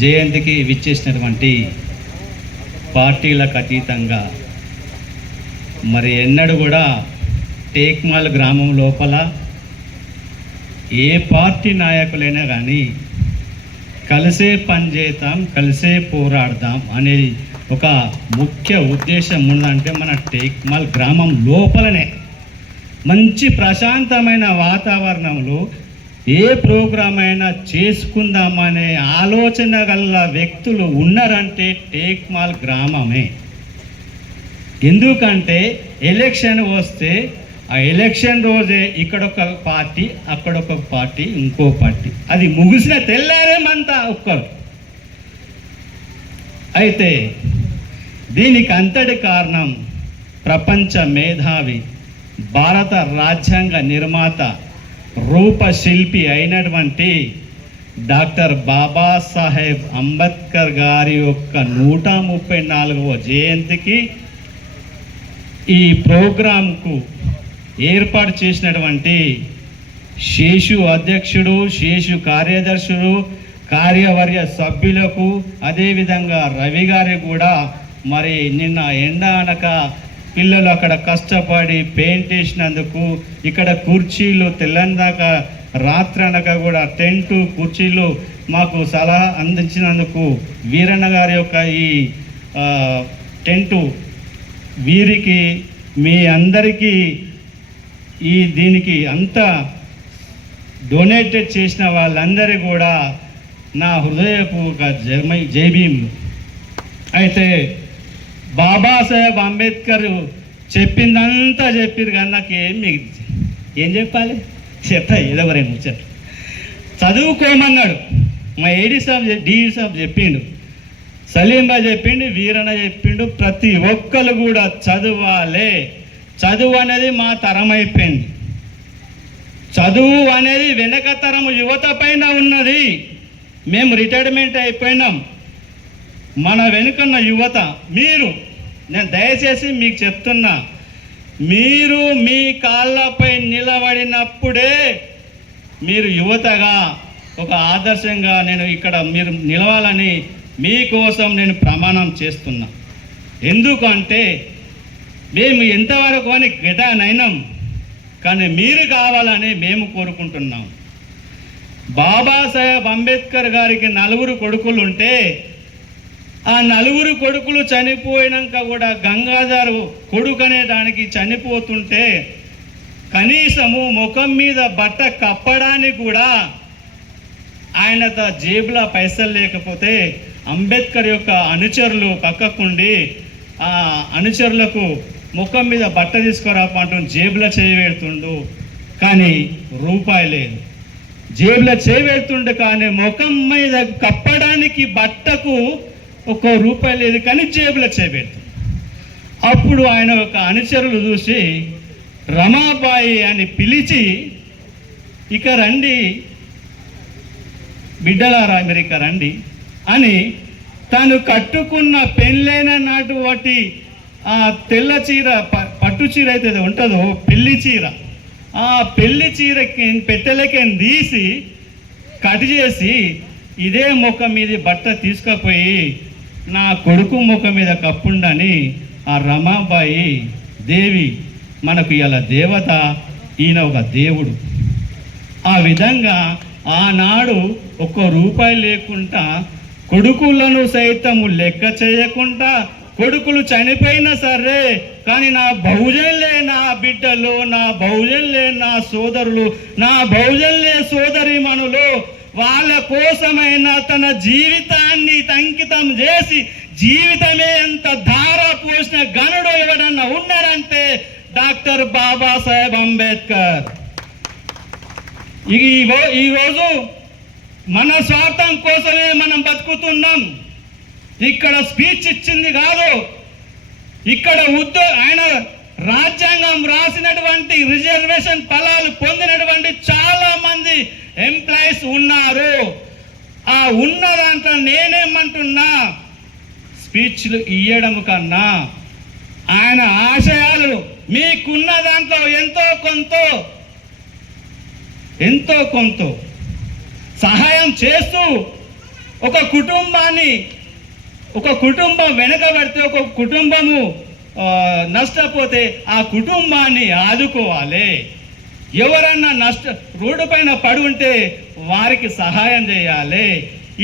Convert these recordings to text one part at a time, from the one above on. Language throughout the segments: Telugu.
జయంతికి విచ్చేసినటువంటి పార్టీలకు అతీతంగా మరి ఎన్నడూ కూడా టేక్మాల్ గ్రామం లోపల ఏ పార్టీ నాయకులైనా కానీ కలిసే పనిచేద్దాం, కలిసే పోరాడదాం అనేది ఒక ముఖ్య ఉద్దేశం ఉన్నదంటే మన టేక్మాల్ గ్రామం లోపలనే మంచి ప్రశాంతమైన వాతావరణంలో ఏ ప్రోగ్రాం అయినా చేసుకుందామనే ఆలోచన గల వ్యక్తులు ఉన్నారంటే టేక్మాల్ గ్రామమే. ఎందుకంటే ఎలక్షన్ వస్తే ఆ ఎలక్షన్ రోజే ఇక్కడొక పార్టీ, అక్కడొక పార్టీ, ఇంకో పార్టీ, అది ముగిసిన తెల్లారేమంతా ఒక్కరు. అయితే దీనికి అంతటి కారణం ప్రపంచ మేధావి, భారత రాజ్యాంగ నిర్మాత, రూపశిల్పి అయినటువంటి డాక్టర్ బాబాసాహెబ్ అంబేద్కర్ గారి యొక్క 134వ జయంతికి ఈ ప్రోగ్రాంకు ఏర్పాటు చేసినటువంటి శేషు అధ్యక్షుడు, శేషు కార్యదర్శులు, కార్యవర్గ సభ్యులకు, అదేవిధంగా రవి గారికి కూడా మరి నిన్న ఎండ అనక పిల్లలు అక్కడ కష్టపడి పెయింట్ వేసినందుకు, ఇక్కడ కుర్చీలు తెల్లందాక రాత్రి అనక కూడా టెంటు కుర్చీలు మాకు సలహా అందించినందుకు వీరన్న గారి యొక్క ఈ టెంటు వీరికి మీ అందరికీ దీనికి అంతా డొనేటెడ్ చేసిన వాళ్ళందరూ కూడా నా హృదయపూర్వక జై భీములు. అయితే బాబాసాహెబ్ అంబేద్కర్ చెప్పిందంతా చెప్పారు కానీ నాకు ఏం చెప్పాలి, చెప్తా ఏదో రెండు ముచ్చట్లు. చదువుకోమన్నాడు, మా ఏడీ సాబ్ డిఈ సాబ్ చెప్పిండు, సలీంబా చెప్పిండు, వీరన్న చెప్పిండు, ప్రతి ఒక్కరు కూడా చదవాలి. చదువు అనేది మా తరం అయిపోయింది. చదువు అనేది వెనక తరం యువత పైన ఉన్నది. మేము రిటైర్మెంట్ అయిపోయినాం. మన వెనుకన్న యువత మీరు, నేను దయచేసి మీకు చెప్తున్నా, మీరు మీ కాళ్ళపై నిలబడినప్పుడే మీరు యువతగా ఒక ఆదర్శంగా నేను ఇక్కడ మీరు నిలవాలని మీకోసం నేను ప్రమాణం చేస్తున్నా. ఎందుకంటే మేము ఎంతవరకు అని గెటానైనాం, కానీ మీరు కావాలని మేము కోరుకుంటున్నాం. బాబాసాహెబ్ అంబేద్కర్ గారికి 4 కొడుకులు ఉంటే ఆ 4 కొడుకులు చనిపోయినాక కూడా గంగాధర్ కొడుకు అనే దానికి చనిపోతుంటే కనీసము ముఖం మీద బట్ట కప్పడానికి కూడా ఆయన జేబులో పైసలు లేకపోతే అంబేద్కర్ యొక్క అనుచరులు పక్కకుండి ఆ అనుచరులకు ముఖం మీద బట్ట తీసుకురాపంటూ జేబులో చేయబెడుతుండు, కానీ రూపాయి లేదు. జేబులో చేయబెడుతుండు కానీ ముఖం మీద కప్పడానికి బట్టకు ₹1 లేదు, కానీ జేబులో చేయబెడుతుంది. అప్పుడు ఆయన ఒక అనుచరులు చూసి రమాబాయి అని పిలిచి, ఇక రండి బిడ్డలారా, మీరు ఇక రండి అని తను కట్టుకున్న పెళ్ళైన నాటు వాటి ఆ తెల్ల చీర, పట్టు చీర అయితే ఉంటుందో పెళ్లి చీర, ఆ పెళ్లి చీరకి పెట్టెలకి తీసి కట్ చేసి ఇదే ముఖం మీద బట్ట తీసుకుపోయి నా కొడుకు ముఖం మీద కప్పుండని ఆ రమాబాయి దేవి మనకు ఇలా దేవత, ఈయన ఒక దేవుడు. ఆ విధంగా ఆనాడు ₹1 లేకుండా కొడుకులను సైతము లెక్క చేయకుండా, కొడుకులు చనిపోయినా సరే కానీ నా బహుజనులే నా బిడ్డలు, నా బహుజనులే నా సోదరులు, నా బహుజనులే సోదరిమణులు, వాళ్ళ కోసమైనా తన జీవితాన్ని అంకితం చేసి జీవితమే ఎంత ధార పోసిన గనుడు ఎవడన్నా ఉన్నాడంటే డాక్టర్ బాబాసాహెబ్ అంబేద్కర్. ఈరోజు మన స్వార్థం కోసమే మనం బతుకుతున్నాం. ఇక్కడ స్పీచ్ ఇచ్చింది కాదు, ఇక్కడ ఆయన రాజ్యాంగం రాసినటువంటి రిజర్వేషన్ ఫలాలు పొందినటువంటి చాలా మంది ఎంప్లాయీస్ ఉన్నారు. ఆ ఉన్న దాంట్లో నేనేమంటున్నా, స్పీచ్లు ఇవ్వడం కన్నా ఆయన ఆశయాలు మీకున్న దాంట్లో ఎంతో కొంత సహాయం చేస్తూ ఒక కుటుంబాన్ని, ఒక కుటుంబం వెనకబడితే, ఒక కుటుంబము నష్టపోతే ఆ కుటుంబాన్ని ఆదుకోవాలి. ఎవరన్నా రోడ్డు పైన పడి ఉంటే వారికి సహాయం చేయాలి.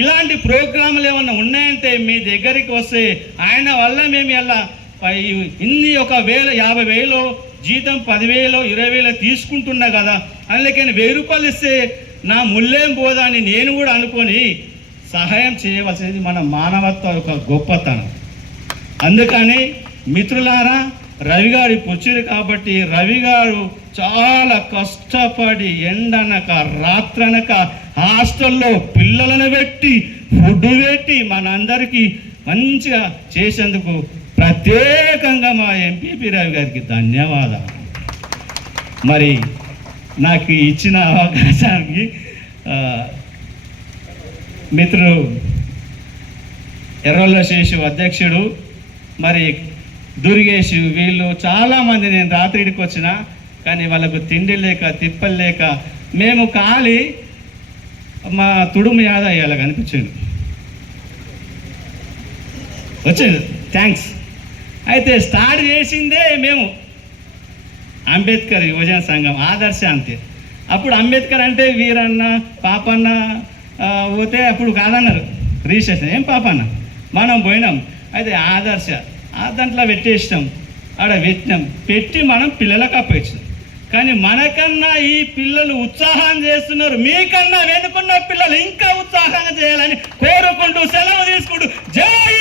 ఇలాంటి ప్రోగ్రాములు ఏమన్నా ఉన్నాయంటే మీ దగ్గరికి వస్తే ఆయన వల్ల మేము ఎలా ఇన్ని 1,000 50,000 జీతం 10,000 20,000 తీసుకుంటున్నా కదా, అందుకని 1,000 రూపాయలు ఇస్తే నా ముల్లేం పోదా అని నేను కూడా అనుకొని సహాయం చేయవలసింది మన మానవత్వం యొక్క గొప్పతనం. అందుకని మిత్రులారా, రవి గారి పుచ్చిరు కాబట్టి రవి గారు చాలా కష్టపడి ఎండనక రాత్రనక హాస్టల్లో పిల్లలను పెట్టి ఫుడ్ పెట్టి మనందరికీ మంచిగా చేసేందుకు ప్రత్యేకంగా మా ఎంపీపీ రవి గారికి ధన్యవాదాలు. మరి నాకు ఇచ్చిన అవకాశానికి మిత్రుడు ఎర్రొల్ల శేషు అధ్యక్షుడు, మరి దుర్గేష్, వీళ్ళు చాలామంది, నేను రాత్రికి వచ్చిన కానీ వాళ్ళకు తిండి లేక తిప్పలు లేక మేము ఖాళీ మా తుడుము యాదవ్ అయ్యాల కనిపించాడు వచ్చాడు, థ్యాంక్స్. అయితే స్టార్ట్ చేసిందే మేము అంబేద్కర్ యువజన సంఘం ఆదర్శ అంతే. అప్పుడు అంబేద్కర్ అంటే వీరన్న పాపన్న పోతే అప్పుడు కాదన్నారు రిజిస్ట్రేషన్, ఏం పాపన్న మనం పోయినాం. అయితే ఆదర్శ దాంట్లో పెట్టేసినాం, ఆడ పెట్టినాం, పెట్టి మనం పిల్లలకు అప్పగించినాం. కానీ మనకన్నా ఈ పిల్లలు ఉత్సాహం చేస్తున్నారు, మీకన్నా వెనుకున్న పిల్లలు ఇంకా ఉత్సాహంగా చేయాలని కోరుకుంటూ సెలవు తీసుకుంటూ జై